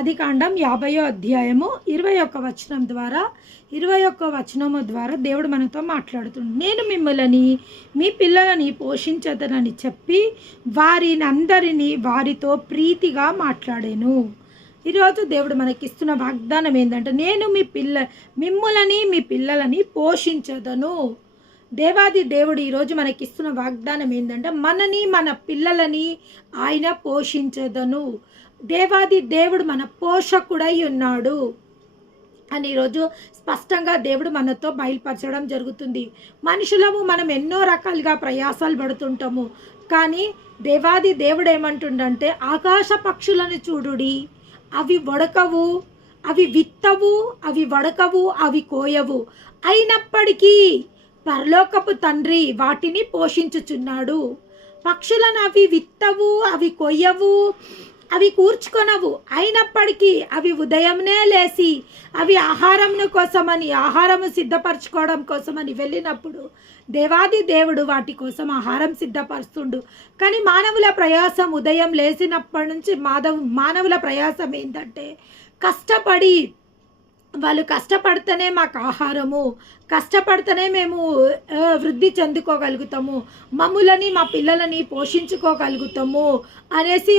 ఆదికాండం 50వ అధ్యాయము 21 వచనం ద్వారా 21 వచనము ద్వారా దేవుడు మనతో మాట్లాడుతుంది. నేను మిమ్మల్ని మీ పిల్లలని పోషించదనని చెప్పి వారిని అందరినీ వారితో ప్రీతిగా మాట్లాడాను. ఈరోజు దేవుడు మనకిస్తున్న వాగ్దానం ఏంటంటే, నేను మిమ్మల్ని మీ పిల్లలని పోషించదను. దేవాది దేవుడు ఈరోజు మనకిస్తున్న వాగ్దానం ఏంటంటే, మనని మన పిల్లలని ఆయన పోషించదను. దేవాది దేవుడు మన పోషకుడై ఉన్నాడు అని ఈరోజు స్పష్టంగా దేవుడు మనతో బయలుపరచడం జరుగుతుంది. మనుషులము మనం ఎన్నో రకాలుగా ప్రయాసాలు పడుతుంటాము, కానీ దేవాది దేవుడు ఏమంటుండంటే, ఆకాశ పక్షులను చూడుడి, అవి వడకవు, అవి విత్తవు, అవి వడకవు, అవి కోయవు, అయినప్పటికీ పరలోకపు తండ్రి వాటిని పోషించుచున్నాడు. పక్షులను అవి విత్తవు, అవి కొయ్యవు, అవి కూర్చుకొనవు, అయినప్పటికీ అవి ఉదయంనే లేచి అవి ఆహారము సిద్ధపరచుకోవడం కోసమని వెళ్ళినప్పుడు దేవాది దేవుడు వాటి కోసం ఆహారం సిద్ధపరుస్తుండు. కానీ మానవుల ప్రయాసం ఉదయం లేచినప్పటి నుంచి మానవుల ప్రయాసం ఏంటంటే, కష్టపడి వాళ్ళు కష్టపడితేనే మాకు ఆహారము, కష్టపడితేనే మేము వృద్ధి చెందుకోగలుగుతాము, మమ్ములని మా పిల్లలని పోషించుకోగలుగుతాము అనేసి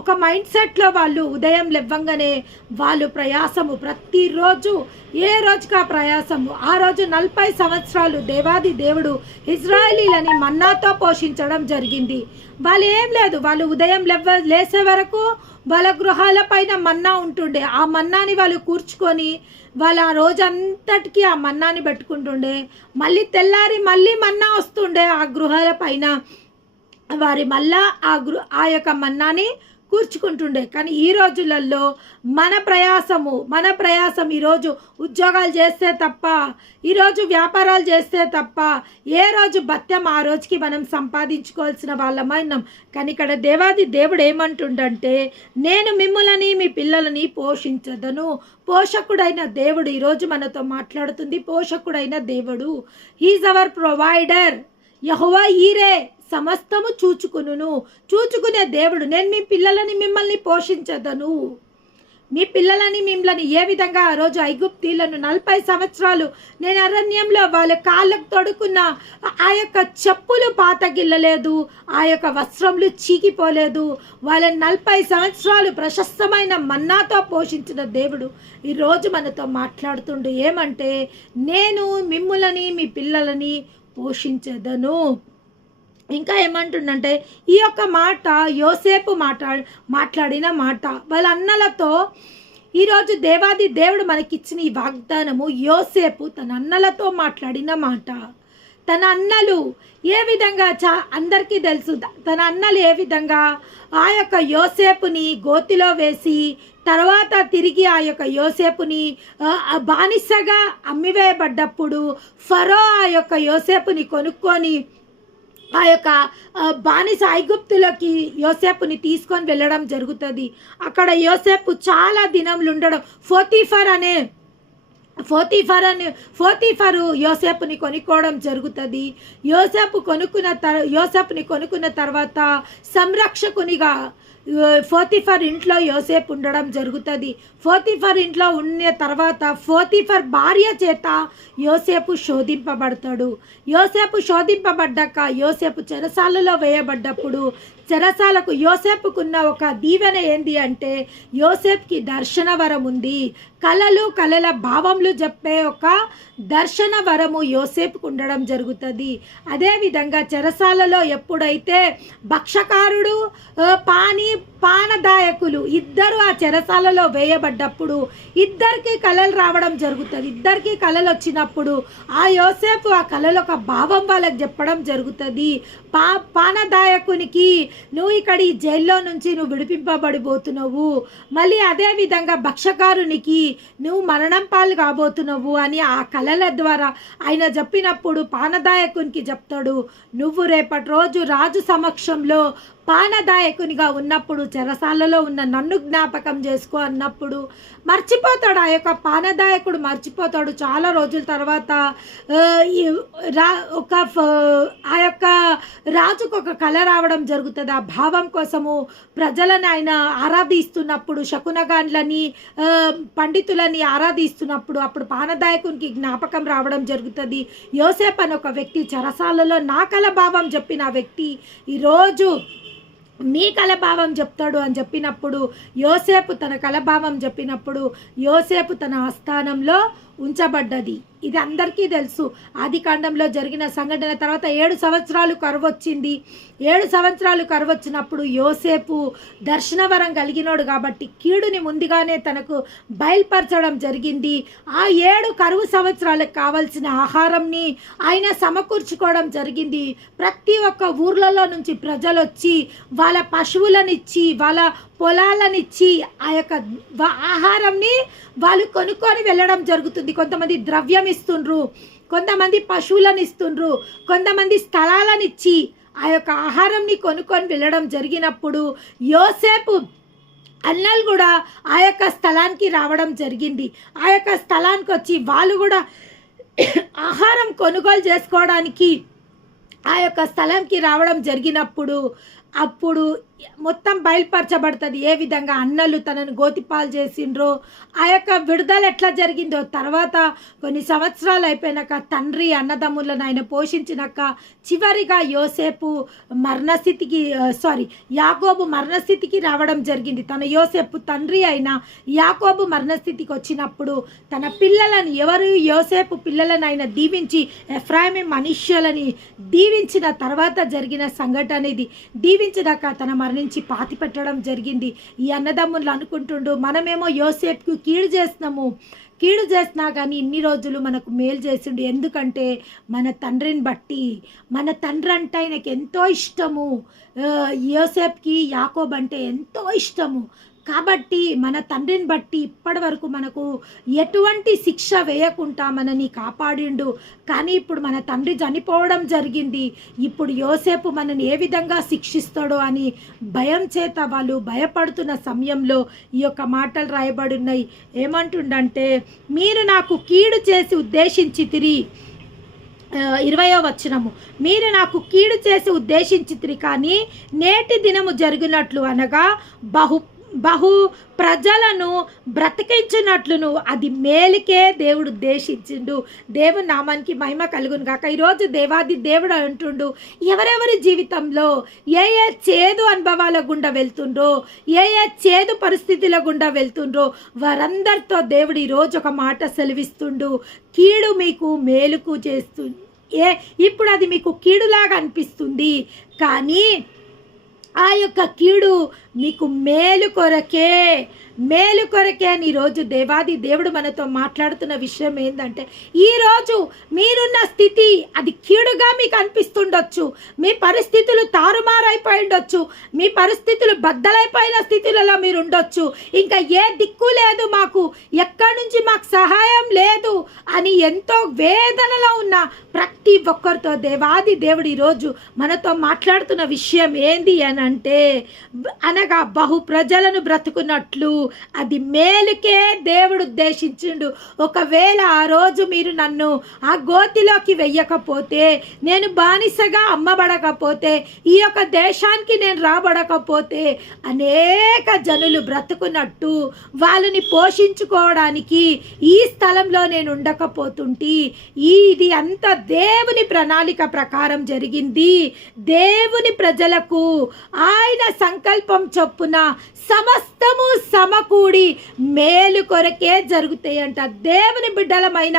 ఒక మైండ్ సెట్లో వాళ్ళు ఉదయం లేవగానే వాళ్ళు ప్రయాసము ప్రతిరోజు ఏ రోజుకి ఆ ప్రయాసము. ఆ రోజు 40 సంవత్సరాలు దేవాది దేవుడు ఇజ్రాయేలీలని మన్నాతో పోషించడం జరిగింది. వాళ్ళు ఏం లేదు, వాళ్ళు ఉదయం లేసే వరకు వాళ్ళ గృహాల పైన మన్నా ఉంటుండే. ఆ మన్నాని వాళ్ళు కూర్చుకొని వాళ్ళు ఆ రోజంతటికి ఆ మన్నాని పెట్టుకుంటుండే. మళ్ళీ తెల్లారి మళ్ళీ మన్నా వస్తుండే ఆ గృహాల పైన. వారి మళ్ళా ఆ యొక్క మన్నాని కూర్చుకుంటుండే. కానీ ఈ రోజులలో మన ప్రయాసం ఈరోజు ఉద్యోగాలు చేస్తే తప్ప, ఈరోజు వ్యాపారాలు చేస్తే తప్ప ఏ రోజు భత్యం ఆ రోజుకి మనం సంపాదించుకోవాల్సిన వాళ్ళమైనాం. కానీ ఇక్కడ దేవాది దేవుడు ఏమంటుండంటే, నేను మిమ్మల్ని మీ పిల్లలని పోషించదను. పోషకుడైన దేవుడు ఈరోజు మనతో మాట్లాడుతుంది. పోషకుడైన దేవుడు, హీజ్ అవర్ ప్రొవైడర్, యెహోవా ఈరే, సమస్తము చూచుకునే దేవుడు. నేను మీ పిల్లలని మిమ్మల్ని పోషించదను. మీ పిల్లలని మిమ్మల్ని ఏ విధంగా ఆ రోజు ఐగుప్తీలను 40 సంవత్సరాలు నేను అరణ్యంలో వాళ్ళ కాళ్ళకు తొడుకున్న ఆ యొక్క చెప్పులు పాతగిల్లలేదు, ఆ యొక్క వస్త్రములు చీకిపోలేదు. వాళ్ళని 40 సంవత్సరాలు ప్రశస్తమైన మన్నాతో పోషించిన దేవుడు ఈరోజు మనతో మాట్లాడుతుండు. ఏమంటే, నేను మిమ్ములని మీ పిల్లలని పోషించదను. ఇంకా ఏమంటుండంటే, ఈ యొక్క మాట యోసేపు మాట్లాడిన మాట. వాళ్ళ అన్నలతో ఈరోజు దేవాది దేవుడు మనకిచ్చిన ఈ వాగ్దానము యోసేపు తన అన్నలతో మాట్లాడిన మాట. తన అన్నలు ఏ విధంగా అందరికీ తెలుసు, తన అన్నలు ఏ విధంగా ఆ యొక్క యోసేపుని గోతిలో వేసి తర్వాత తిరిగి ఆ యొక్క యోసేపుని బానిసగా అమ్మివేయబడ్డప్పుడు ఫరో ఆ యొక్క యోసేపుని కొనుక్కొని ఆ యొక్క బానిస ఐగుప్తులోకి యోసేపుని తీసుకొని వెళ్ళడం జరుగుతుంది. అక్కడ యోసేపు చాలా దినములు ఉండడం, పోతీఫరు యోసేపుని కొనుక్కోవడం జరుగుతుంది. యోసేపుని కొనుక్కున్న తర్వాత సంరక్షకునిగా పోతీఫర్ ఇంట్లో యోసేపు ఉండడం జరుగుతుంది. పోతీఫర్ ఇంట్లో ఉన్న తర్వాత పోతీఫర్ భార్య చేత యోసేపు శోధింపబడతాడు. యోసేపు శోధింపబడ్డాక యోసేపు చెరసాలలో వేయబడ్డప్పుడు చెరసాలకు యోసేపుకున్న ఒక దీవెన ఏంది అంటే, యోసేపుకి దర్శన వరం ఉంది. కలల భావములు చెప్పే ఒక దర్శన వరము యోసేపుకు ఉండడం జరుగుతుంది. అదేవిధంగా చెరసాలలో ఎప్పుడైతే భక్షకారుడు పానదాయకులు ఇద్దరు ఆ చెరసాలలో వేయబడ్డప్పుడు ఇద్దరికి కళలు రావడం జరుగుతుంది. ఇద్దరికి కళలు వచ్చినప్పుడు ఆ యోసేపు ఆ కళలు ఒక భావం వాళ్ళకి చెప్పడం జరుగుతుంది. పానదాయకునికి, నువ్వు ఇక్కడ ఈ జైల్లో నుంచి నువ్వు విడిపింపబడిపోతున్నావు, మళ్ళీ అదేవిధంగా భక్షకారునికి నువ్వు మరణం పాలు కాబోతున్నావు అని ఆ కళల ద్వారా ఆయన చెప్పినప్పుడు పానదాయకునికి చెప్తాడు, నువ్వు రేపటి రోజు రాజు సమక్షంలో పానదాయకునిగా ఉన్నప్పుడు చెరసాలలో కష్టాలలో ఉన్న నన్ను జ్ఞాపకం చేసుకో అన్నప్పుడు మర్చిపోతాడు. ఆ యొక్క పానదాయకుడు మర్చిపోతాడు. చాలా రోజుల తర్వాత ఆ యొక్క రాజుకు ఒక కళ రావడం జరుగుతుంది. ఆ భావం కోసము ప్రజలను ఆయన ఆరాధిస్తున్నప్పుడు, శకునగాండ్లని పండితులని ఆరాధిస్తున్నప్పుడు అప్పుడు పానదాయకునికి జ్ఞాపకం రావడం జరుగుతుంది. యోసేపు అని ఒక వ్యక్తి చెరసాలలో నా కళ భావం చెప్పిన వ్యక్తి ఈరోజు మీ కలభావం చెప్తాడు అని చెప్పినప్పుడు, యోసేపు తన కలభావం చెప్పినప్పుడు యోసేపు తన ఆస్థానంలో ఉంచబడ్డది. ఇది అందరికీ తెలుసు. ఆది కాండంలో జరిగిన సంఘటన తర్వాత 7 సంవత్సరాలు కరువు వచ్చింది. 7 సంవత్సరాలు కరువు వచ్చినప్పుడు యోసేపు దర్శనవరం కలిగినోడు కాబట్టి కీడుని ముందుగానే తనకు బయలుపరచడం జరిగింది. ఆ 7 కరువు సంవత్సరాలకు కావాల్సిన ఆహారంని ఆయన సమకూర్చుకోవడం జరిగింది. ప్రతి ఒక్క ఊర్లలో నుంచి ప్రజలు వచ్చి వాళ్ళ పశువులనిచ్చి వాళ్ళ పొలాలనిచ్చి ఆ యొక్క ఆహారంని వాళ్ళు కొనుక్కొని వెళ్ళడం జరుగుతుంది. కొంతమంది ద్రవ్యం ఇస్తుండ్రు, కొంతమంది పశువులను ఇస్తుండ్రు, కొంతమంది స్థలాలను ఇచ్చి ఆ యొక్క ఆహారంని కొనుక్కొని వెళ్ళడం జరిగినప్పుడు యోసేపు అన్నలు కూడా ఆ యొక్క స్థలానికి రావడం జరిగింది. ఆ యొక్క స్థలానికి వచ్చి వాళ్ళు కూడా ఆహారం కొనుగోలు చేసుకోవడానికి ఆ యొక్క స్థలంకి రావడం జరిగినప్పుడు అప్పుడు మొత్తం బయలుపరచబడుతుంది. ఏ విధంగా అన్నలు తనను గోతిపాలు చేసిండ్రో, ఆ యొక్క విడుదల ఎట్లా జరిగిందో. తర్వాత కొన్ని సంవత్సరాలు అయిపోయినాక తండ్రి అన్నదమ్ములను ఆయన పోషించినాక చివరిగా యోసేపు యాకోబు మరణస్థితికి రావడం జరిగింది. తన యోసేపు తండ్రి అయిన యాకోబు మరణస్థితికి వచ్చినప్పుడు తన పిల్లలను యోసేపు పిల్లలను ఆయన దీవించి ఎఫ్రాయిము మనుష్యులని దీవించిన తర్వాత జరిగిన సంఘటన ఇది. దీవించినాక తన మరణించి పాతి పెట్టడం జరిగింది. ఈ అన్నదమ్ములు అనుకుంటుండు, మనమేమో యోసేపుకు కీడు చేసినా కానీ ఇన్ని రోజులు మనకు మేలు చేసిండు. ఎందుకంటే మన తండ్రిని బట్టి, మన తండ్రి అంటే ఆయనకి ఎంతో ఇష్టము. యోసేపుకి యాకోబు అంటే ఎంతో ఇష్టము. కాబట్టి మన తండ్రిని బట్టి ఇప్పటి వరకు మనకు ఎటువంటి శిక్ష వేయకుండా మనని కాపాడిండు. కానీ ఇప్పుడు మన తండ్రి చనిపోవడం జరిగింది. ఇప్పుడు యోసేపు మనని ఏ విధంగా శిక్షిస్తాడో అని భయం చేత వాళ్ళు భయపడుతున్న సమయంలో ఈ యొక్క మాటలు రాయబడి ఉన్నాయి. ఏమంటుండంటే, మీరు నాకు కీడు చేసి ఉద్దేశించితిరి. 20వ వచనము, మీరు నాకు కీడు చేసి ఉద్దేశించితిరి, కానీ నేటి దినము జరిగినట్లు అనగా బహు ప్రజలను బ్రతికించినట్లును అది మేలుకే దేవుడు ఉద్దేశించిండు. దేవుని నామానికి మహిమ కలుగును గాక. ఈరోజు దేవాది దేవుడు అంటుండు, ఎవరెవరి జీవితంలో ఏ చేదు అనుభవాల గుండా వెళ్తుండ్రో, ఏ చేదు పరిస్థితుల గుండా వెళ్తుండ్రో వారందరితో దేవుడు ఈరోజు ఒక మాట సెలవిస్తుండు, కీడు మీకు మేలుకు చేస్తుంది. ఇప్పుడు అది మీకు కీడులాగా అనిపిస్తుంది, కానీ ఆ యొక్క కీడు మీకు మేలు కొరకే అని ఈరోజు దేవాది దేవుడు మనతో మాట్లాడుతున్న విషయం ఏంటంటే, ఈరోజు మీరున్న స్థితి అది కీడుగా మీకు అనిపిస్తుండొచ్చు. మీ పరిస్థితులు తారుమారైపోయి ఉండొచ్చు, మీ పరిస్థితులు బద్దలైపోయిన స్థితులలో మీరు ఉండొచ్చు. ఇంకా ఏ దిక్కు లేదు, మాకు ఎక్కడి నుంచి మాకు సహాయం లేదు అని ఎంతో వేదనలో ఉన్న ప్రతి ఒక్కరితో దేవాది దేవుడు ఈరోజు మనతో మాట్లాడుతున్న విషయం ఏంది అని అంటే, అనగా బహు ప్రజలను బ్రతుకున్నట్లు అది మేలుకే దేవుడు ఉద్దేశించిండు. ఒకవేళ ఆ రోజు మీరు నన్ను ఆ గోతిలోకి వెయ్యకపోతే, నేను బానిసగా అమ్మబడకపోతే, ఈ యొక్క దేశానికి నేను రాబడకపోతే అనేక జనులు బ్రతుకున్నట్టు వాళ్ళని పోషించుకోవడానికి ఈ స్థలంలో నేను ఉండకపోతుంటే, ఇది అంత దేవుని ప్రణాళిక ప్రకారం జరిగింది. దేవుని ప్రజలకు ఆయన సంకల్పం చొప్పున సమస్తము సమకూడి మేలు కొరకే జరుగుతాయంట. దేవుని బిడ్డలమైన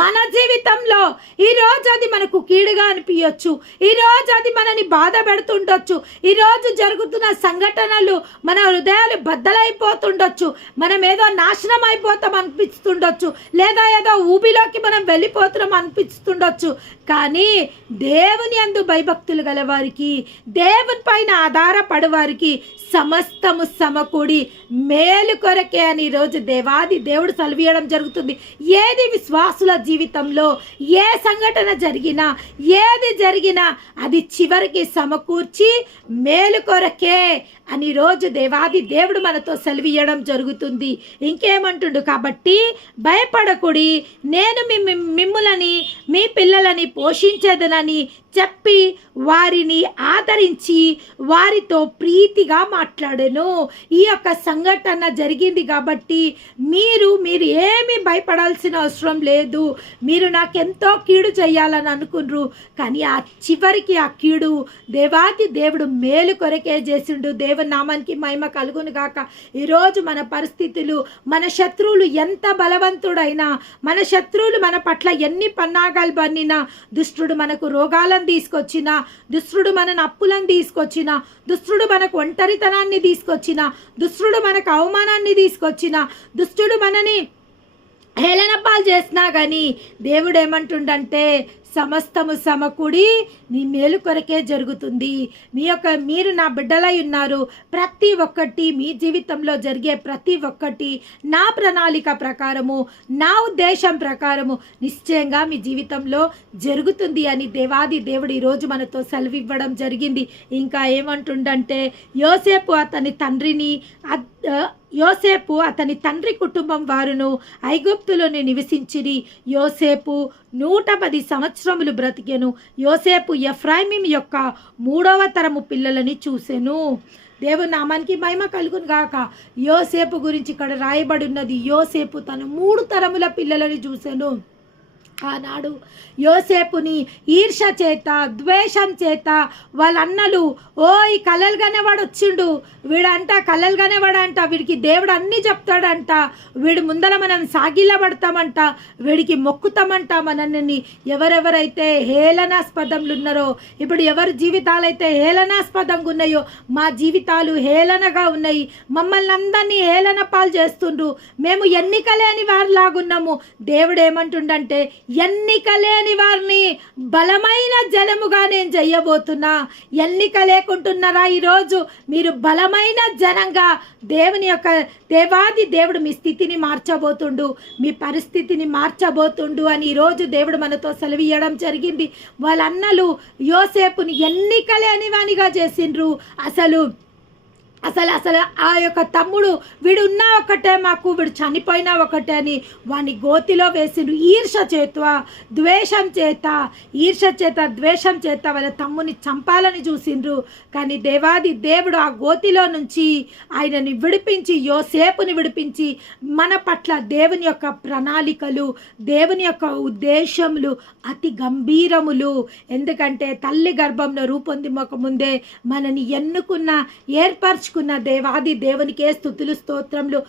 మన జీవితంలో ఈరోజు అది మనకు కీడుగా అనిపించవచ్చు, ఈరోజు అది మనని బాధ పెడుతుండొచ్చు, ఈరోజు జరుగుతున్న సంఘటనలు మన హృదయాలు బద్దలైపోతుండొచ్చు, మనం ఏదో నాశనం అయిపోతాం అనిపిస్తుండొచ్చు, లేదా ఏదో ఊబిలోకి మనం వెళ్ళిపోతున్నాం అనిపిస్తుండొచ్చు. కానీ దేవుని యందు భయభక్తులు గల వారికి, దేవుని పైన ఆధారపడే వారికి సమస్తము సమకూడి మేలు కొరకే అని ఈరోజు దేవాది దేవుడు సెలవీయడం జరుగుతుంది. ఏది విశ్వాసుల జీవితంలో ఏ సంఘటన జరిగినా ఏది జరిగినా అది చివరికి సమకూర్చి మేలు కొరకే అని రోజు దేవాది దేవుడు మనతో సెలవీయడం జరుగుతుంది. ఇంకేమంటుండు, కాబట్టి భయపడకుడి, నేను మిమ్ములని మీ పిల్లలని పోషించేదనని చెప్పి వారిని ఆదరించి వారితో ప్రీతిగా మాట్లాడెను. ఈ యొక్క సంఘటన జరిగింది కాబట్టి మీరు ఏమీ భయపడాల్సిన అవసరం లేదు. మీరు నాకెంతో కీడు చేయాలని అనుకున్నారు, కానీ ఆ చివరికి ఆ కీడు దేవాది దేవుడు మేలు కొరకే చేసిండు. దేవుని నామానికి మహిమ కలుగును గాక. ఈరోజు మన పరిస్థితులు, మన శత్రువులు ఎంత బలవంతుడైనా, మన శత్రువులు మన పట్ల ఎన్ని పన్నాగాలు బన్నినా, దుష్టుడు మనకు రోగాలను తీసుకొచ్చిన, దుష్టుడు మనకు అప్పులను తీసుకొచ్చిన, దుష్టుడు మనకు ఒంటరితనాన్ని తీసుకొచ్చిన, దుష్టుడు మనకు అవమానాన్ని తీసుకొచ్చిన, దుష్టుడు మనని హేళనపాలు చేసినా కానీ దేవుడు ఏమంటుండంటే సమస్తము సమకూడి నీ మేలు కొరకే జరుగుతుంది. మీరు నా బిడ్డలై ఉన్నారు. ప్రతి ఒక్కటి మీ జీవితంలో జరిగే ప్రతి ఒక్కటి నా ప్రణాళిక ప్రకారము, నా ఉద్దేశం ప్రకారము నిశ్చయంగా మీ జీవితంలో జరుగుతుంది అని దేవాది దేవుడు ఈరోజు మనతో సెలవివ్వడం జరిగింది. ఇంకా ఏమంటుండంటే యోసేపు అతని తండ్రి కుటుంబం వారును ఐగుప్తులోని నివసించిరి. యోసేపు 110 సంవత్సరములు బ్రతికెను. యోసేపు ఎఫ్రాయిము యొక్క 3వ తరము పిల్లలని చూసెను. దేవుని నామానికి మహిమ కలుగును గాక. యోసేపు గురించి ఇక్కడ రాయబడి ఉన్నది. యోసేపు తన 3 తరముల పిల్లలని చూసెను. ఆనాడు యోసేపుని ఈర్ష చేత, ద్వేషం చేత వాళ్ళ అన్నలు, ఈ కలలుగానే వాడు వచ్చిండు, వీడంట కలలుగానే వాడంట, వీడికి దేవుడు అన్నీ చెప్తాడంట, వీడు ముందర మనం సాగిలబడతామంట, వీడికి మొక్కుతామంట, మనల్ని ఎవరెవరైతే హేళనాస్పదంలు ఉన్నారో, ఇప్పుడు ఎవరి జీవితాలైతే హేళనాస్పదంగా ఉన్నాయో, మా జీవితాలు హేళనగా ఉన్నాయి, మమ్మల్ని అందరినీ హేళన పాలు చేస్తుండ్రు, మేము ఎన్నిక లేని వారిలాగున్నాము. దేవుడు ఏమంటుండంటే ఎన్నిక లేని వారిని బలమైన జనముగా నేను చెయ్యబోతున్నా. ఎన్నిక లేకుంటున్నారా? ఈరోజు మీరు బలమైన జనంగా దేవాది దేవుడు మీ స్థితిని మార్చబోతుండు, మీ పరిస్థితిని మార్చబోతుండు అని ఈరోజు దేవుడు మనతో సెలవియడం జరిగింది. వాళ్ళ అన్నలు యోసేపుని ఎన్నిక లేని వానిగా చేసిండ్రు. అసలు ఆ యొక్క తమ్ముడు వీడు ఉన్నా ఒకటే మాకు, వీడు చనిపోయినా ఒకటే అని వాని గోతిలో వేసిండు. ఈర్ష చేత ద్వేషం చేత వాళ్ళ తమ్ముని చంపాలని చూసిండ్రు. కానీ దేవాది దేవుడు ఆ గోతిలో నుంచి ఆయనని విడిపించి, యోసేపుని విడిపించి, మన పట్ల దేవుని యొక్క ప్రణాళికలు, దేవుని యొక్క ఉద్దేశములు అతి గంభీరములు. ఎందుకంటే తల్లి గర్భంలో రూపొందిమకముందే మనని ఏర్పరచుకున్న దేవాది దేవునికే స్తుతులు స్తోత్రములు.